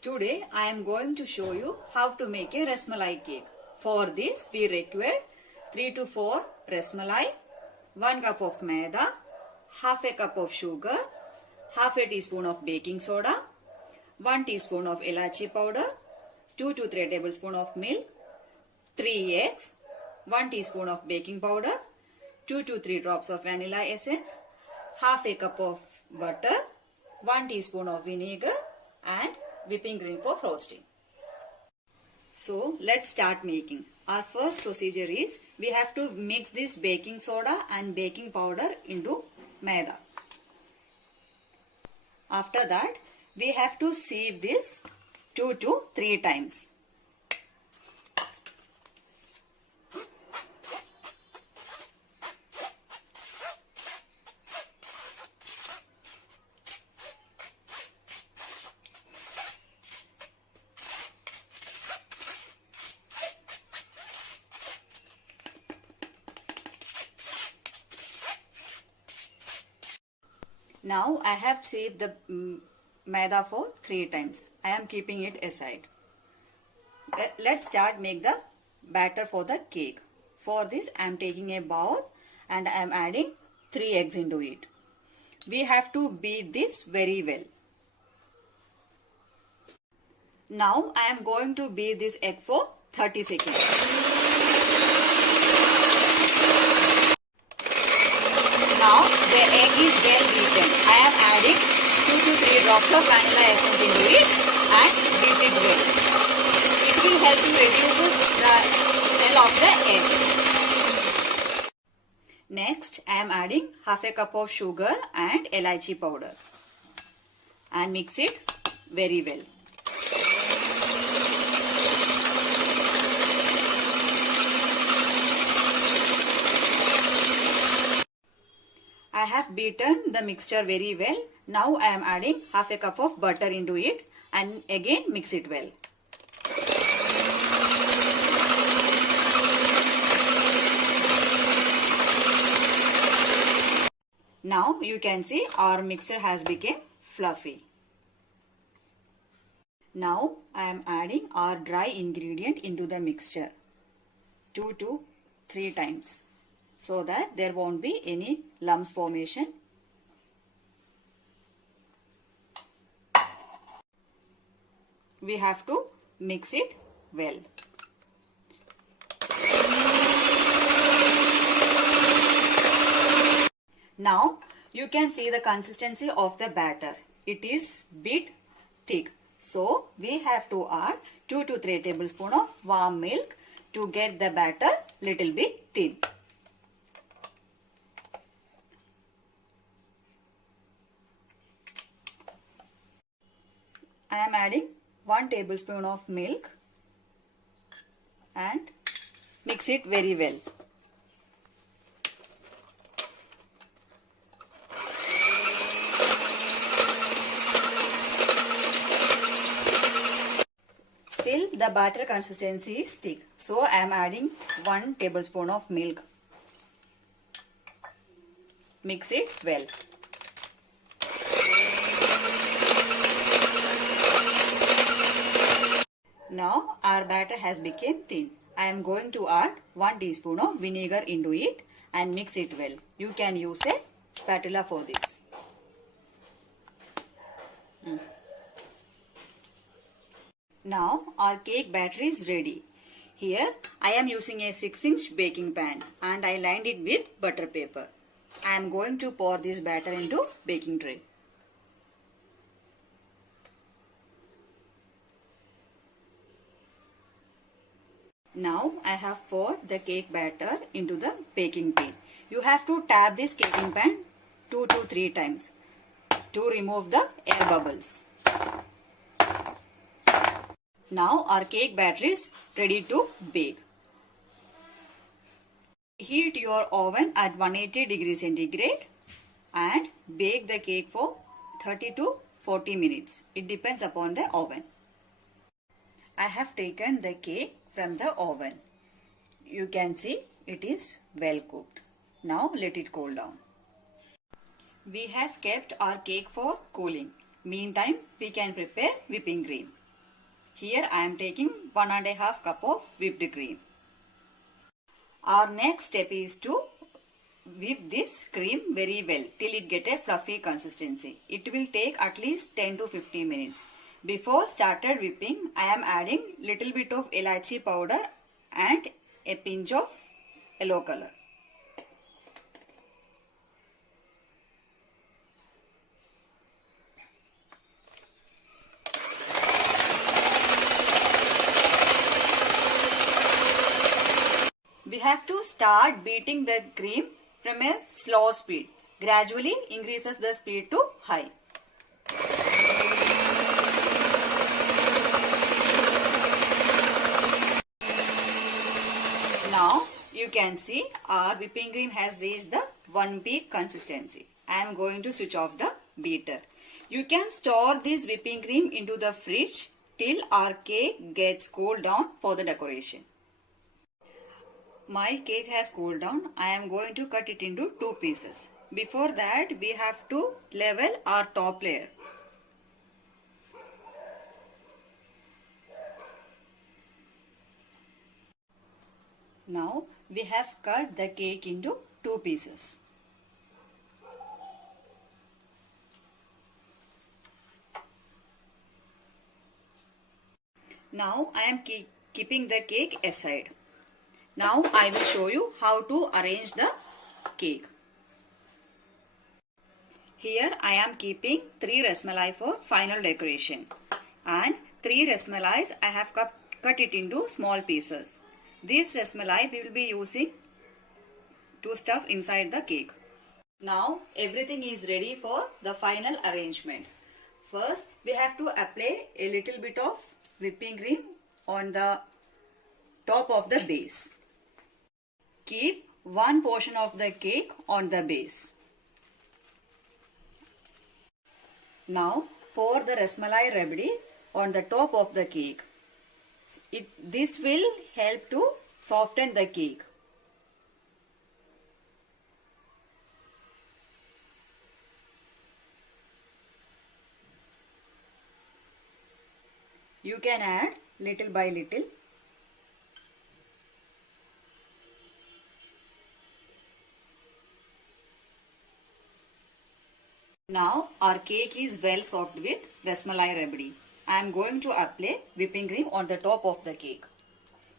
Today I am going to show you how to make a Rasmalai cake. For this we require 3 to 4 Rasmalai, 1 cup of maida, half a cup of sugar, half a teaspoon of baking soda, 1 teaspoon of elachi powder, 2 to 3 tablespoons of milk, 3 eggs, 1 teaspoon of baking powder, 2 to 3 drops of vanilla essence, half a cup of butter, 1 teaspoon of vinegar and whipping cream for frosting. So let's start making. Our first procedure is we have to mix this baking soda and baking powder into maida. After that we have to sieve this 2 to 3 times. Now I have sieved the maida for 3 times. I am keeping it aside. Let's start make the batter for the cake. For this I am taking a bowl and I am adding 3 eggs into it. We have to beat this very well. Now I am going to beat this egg for 30 seconds. Now the egg is well beaten. I am adding 2 to 3 drops of vanilla essence into it and beat it well. It will help to reduce the smell of the egg. Next I am adding half a cup of sugar and elachi powder and mix it very well. I have beaten the mixture very well. Now I am adding half a cup of butter into it and again mix it well. Now you can see our mixture has become fluffy. Now I am adding our dry ingredient into the mixture 2 to 3 times, so that there won't be any lumps formation. We have to mix it well. Now you can see the consistency of the batter. It is bit thick. So we have to add 2 to 3 tablespoons of warm milk to get the batter little bit thin. I am adding 1 tablespoon of milk and mix it very well. Still the batter consistency is thick, so I am adding 1 tablespoon of milk. Mix it well. Now our batter has become thin. I am going to add 1 teaspoon of vinegar into it and mix it well. You can use a spatula for this. Now our cake batter is ready. Here I am using a 6-inch baking pan and I lined it with butter paper. I am going to pour this batter into baking tray. Now I have poured the cake batter into the baking tin. You have to tap this baking pan 2 to 3 times to remove the air bubbles. Now our cake batter is ready to bake. Heat your oven at 180 degrees centigrade and bake the cake for 30 to 40 minutes. It depends upon the oven. I have taken the cake from the oven. You can see it is well cooked. Now let it cool down. We have kept our cake for cooling. Meantime, we can prepare whipping cream. Here I am taking 1½ cup of whipped cream. Our next step is to whip this cream very well till it get a fluffy consistency. It will take at least 10 to 15 minutes. Before started whipping, I am adding little bit of elaichi powder and a pinch of yellow color. We have to start beating the cream from a slow speed. Gradually increases the speed to high. Now you can see our whipping cream has reached the 1 peak consistency. I am going to switch off the beater. You can store this whipping cream into the fridge till our cake gets cooled down for the decoration. My cake has cooled down. I am going to cut it into 2 pieces. Before that, we have to level our top layer. Now we have cut the cake into 2 pieces. Now I am keeping the cake aside. Now I will show you how to arrange the cake. Here I am keeping 3 rasmalai for final decoration, and 3 rasmalais I have cut it into small pieces. This rasmalai we will be using to stuff inside the cake. Now everything is ready for the final arrangement. First we have to apply a little bit of whipping cream on the top of the base. Keep one portion of the cake on the base. Now pour the rasmalai rabdi on the top of the cake. This will help to soften the cake. You can add little by little. Now our cake is well soaked with rasmalai rabdi. I am going to apply whipping cream on the top of the cake.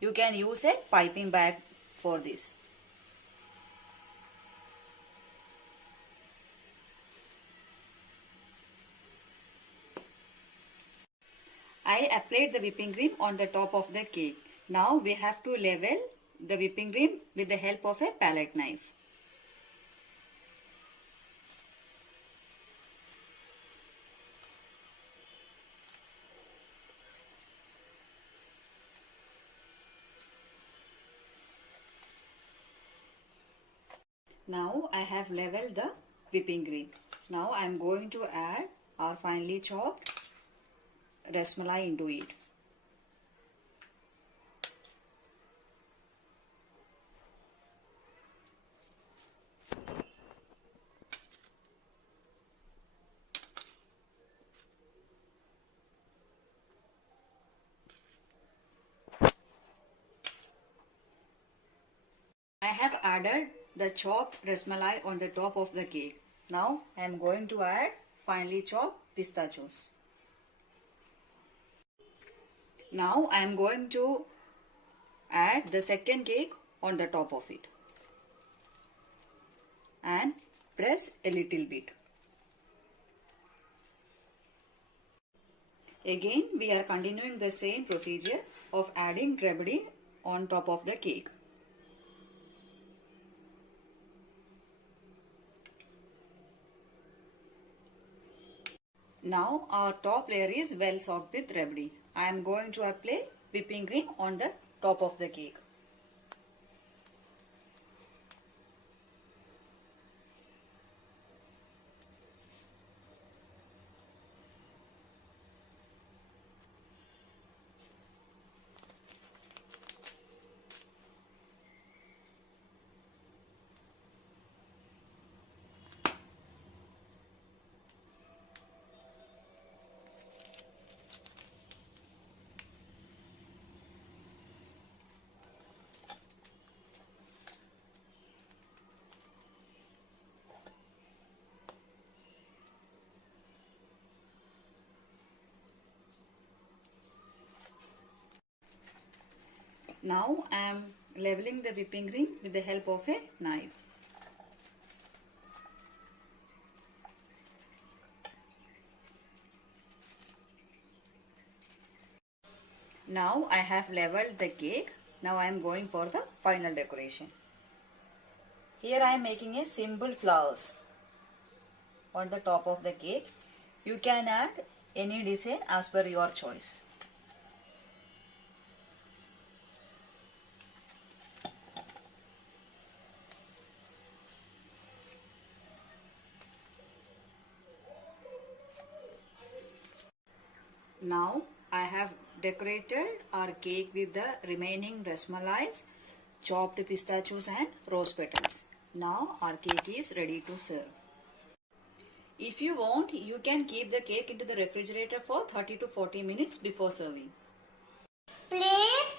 You can use a piping bag for this. I applied the whipping cream on the top of the cake. Now we have to level the whipping cream with the help of a palette knife. Now I have leveled the whipping cream. Now I am going to add our finely chopped rasmalai into it. I have added the chopped rasmalai on the top of the cake. Now I am going to add finely chopped pistachios. Now I am going to add the second cake on the top of it and press a little bit. Again we are continuing the same procedure of adding rabdi on top of the cake. Now our top layer is well soaked with rabdi. I am going to apply whipping cream on the top of the cake. Now I am leveling the whipping cream with the help of a knife. Now I have leveled the cake. Now I am going for the final decoration. Here I am making a simple flowers on the top of the cake. You can add any design as per your choice. Now I have decorated our cake with the remaining rasmalais, chopped pistachios and rose petals. Now our cake is ready to serve. If you want, you can keep the cake into the refrigerator for 30 to 40 minutes before serving. Please